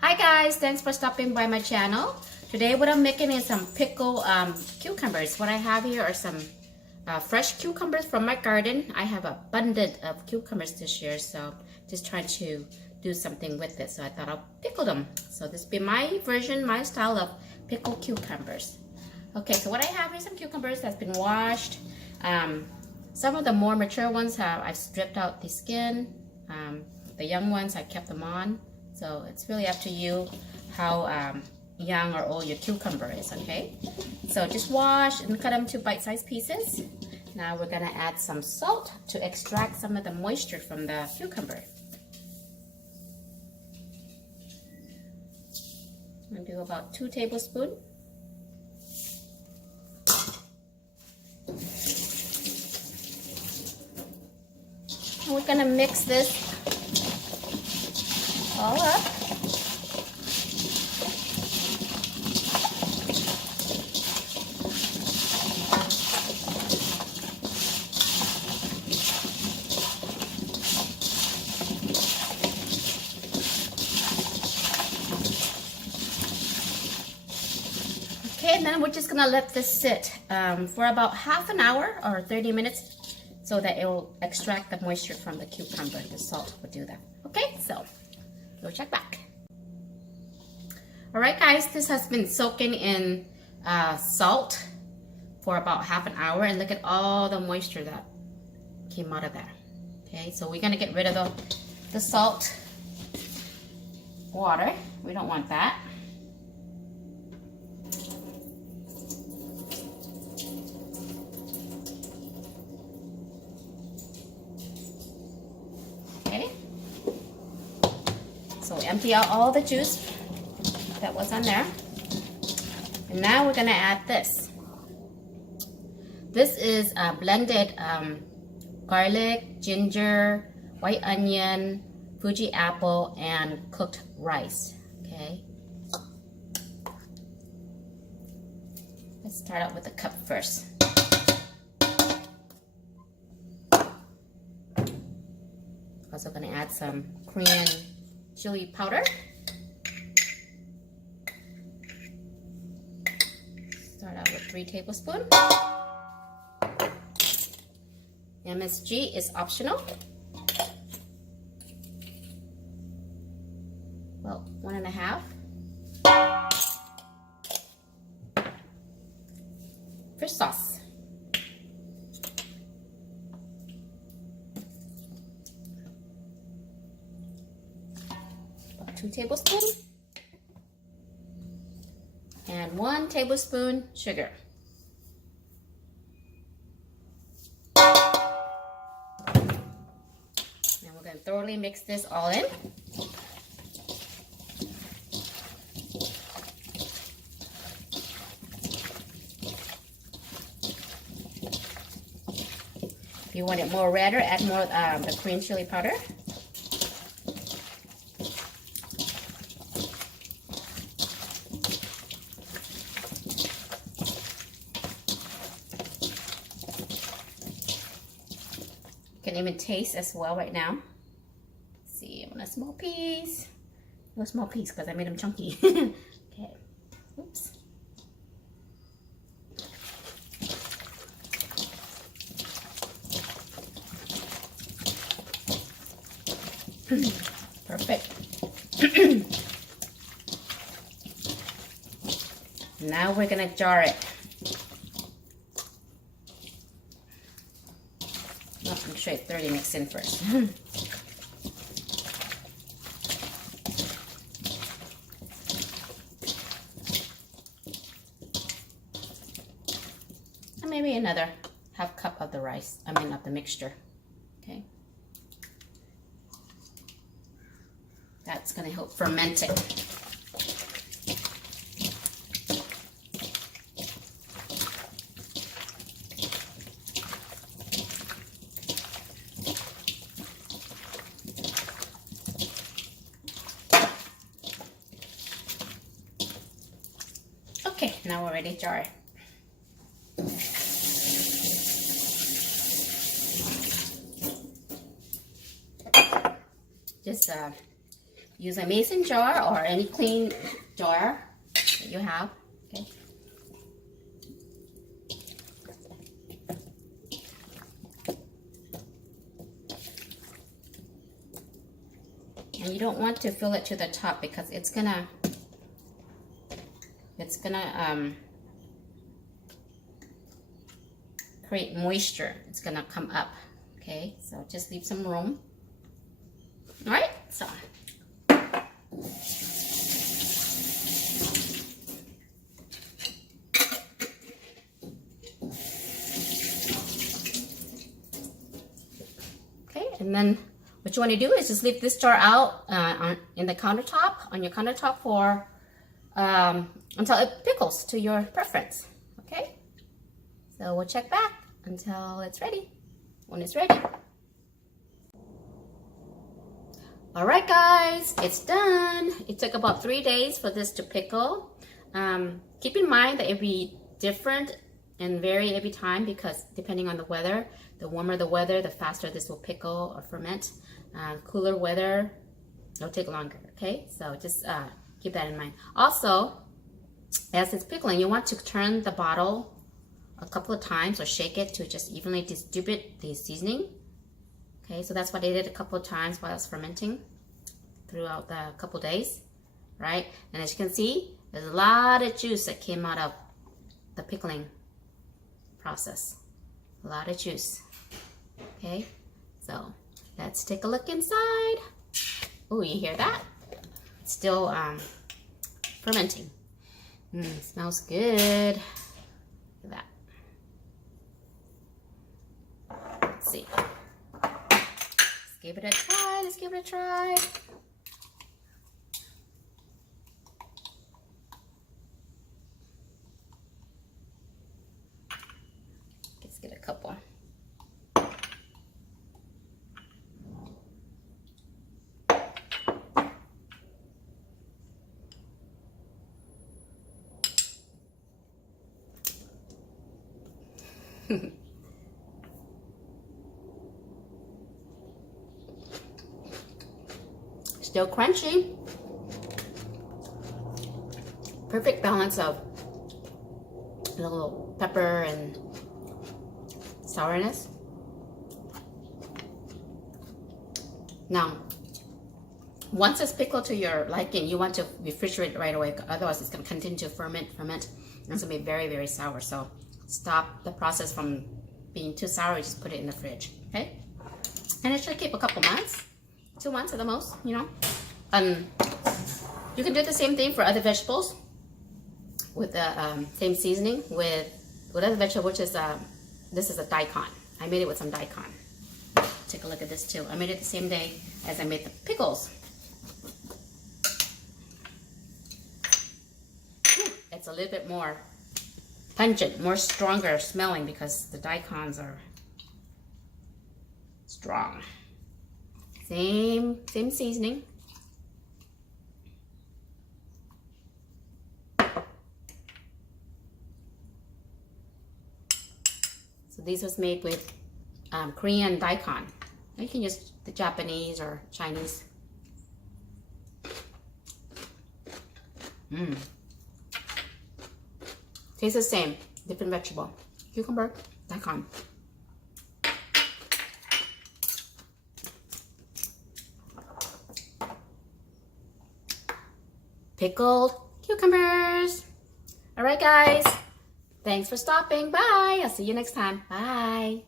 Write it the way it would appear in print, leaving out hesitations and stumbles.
Hi guys, thanks for stopping by my channel. Today what I'm making is some pickled cucumbers. What I have here are some fresh cucumbers from my garden. I have abundant of cucumbers this year, so just trying to do something with it. So I thought I'll pickle them. So this will be my version, my style of pickled cucumbers. Okay, so what I have is some cucumbers that's been washed. Some of the more mature ones I've stripped out the skin. The young ones I kept them on. So it's really up to you how young or old your cucumber is, okay? So just wash and cut them to bite-sized pieces. Now we're gonna add some salt to extract some of the moisture from the cucumber. I'm gonna do about 2 tablespoons. And we're gonna mix this all up. Okay, and then we're just gonna let this sit for about half an hour or 30 minutes so that it will extract the moisture from the cucumber. The salt will do that. Okay, so we'll check back. All right, guys, this has been soaking in salt for about half an hour, and look at all the moisture that came out of there. Okay, so we're gonna get rid of the salt water. We don't want that. Okay, so empty out all the juice that was on there. And now we're gonna add this. This is blended garlic, ginger, white onion, Fuji apple, and cooked rice. Okay. Let's start out with the cup first. Also gonna add some Korean chili powder. Start out with 3 tablespoons. MSG is optional. Well, 1.5. Fish sauce. About 2 tablespoons. And 1 tablespoon sugar. Now we're going to thoroughly mix this all in. If you want it more redder, add more the Korean chili powder. Can even taste as well right now. Let's see, I want a small piece. No small piece because I made them chunky. Okay. Oops. Perfect. Now we're gonna jar it. I'm sure it's thoroughly mixed in first. And maybe another half cup of the rice, of the mixture. Okay. That's gonna help ferment it. Okay, now we're ready to jar it. Just use a mason jar or any clean jar that you have. Okay. And you don't want to fill it to the top because it's gonna create moisture. It's gonna come up. Okay, so just leave some room. All right, so. Okay, and then what you want to do is just leave this jar out on your countertop for until it pickles to your preference. Okay, so we'll check back until it's ready. When it's ready. All right, guys, it's done. It took about 3 days for this to pickle. Keep in mind that it'll be different and vary every time because depending on the weather, the warmer the weather, the faster this will pickle or ferment. Cooler weather, it'll take longer, okay? So just keep that in mind. Also, as it's pickling, you want to turn the bottle a couple of times or shake it to just evenly distribute the seasoning. Okay, so that's what I did a couple of times while I was fermenting throughout the couple days, right? And as you can see, there's a lot of juice that came out of the pickling process. A lot of juice. Okay, so let's take a look inside. Oh, you hear that? It's still fermenting. Smells good. Look at that. Let's see. Let's give it a try. Let's give it a try. Let's get a couple. Still crunchy. Perfect balance of a little pepper and sourness. Now, once it's pickled to your liking, you want to refrigerate it right away. Otherwise, it's going to continue to ferment, and it's going to be very, very sour. So stop the process from being too sour. Just put it in the fridge, okay? And it should keep a couple months, 2 months at the most, you know. You can do the same thing for other vegetables with the same seasoning with other vegetable, which is this is a daikon. I made it with some daikon. Take a look at this too. I made it the same day as I made the pickles. It's a little bit more pungent, more stronger smelling because the daikons are strong. Same seasoning. So these was made with Korean daikon. You can use the Japanese or Chinese. Tastes the same, different vegetable. Cucumber, daikon. Pickled cucumbers. All right, guys. Thanks for stopping. Bye. I'll see you next time. Bye.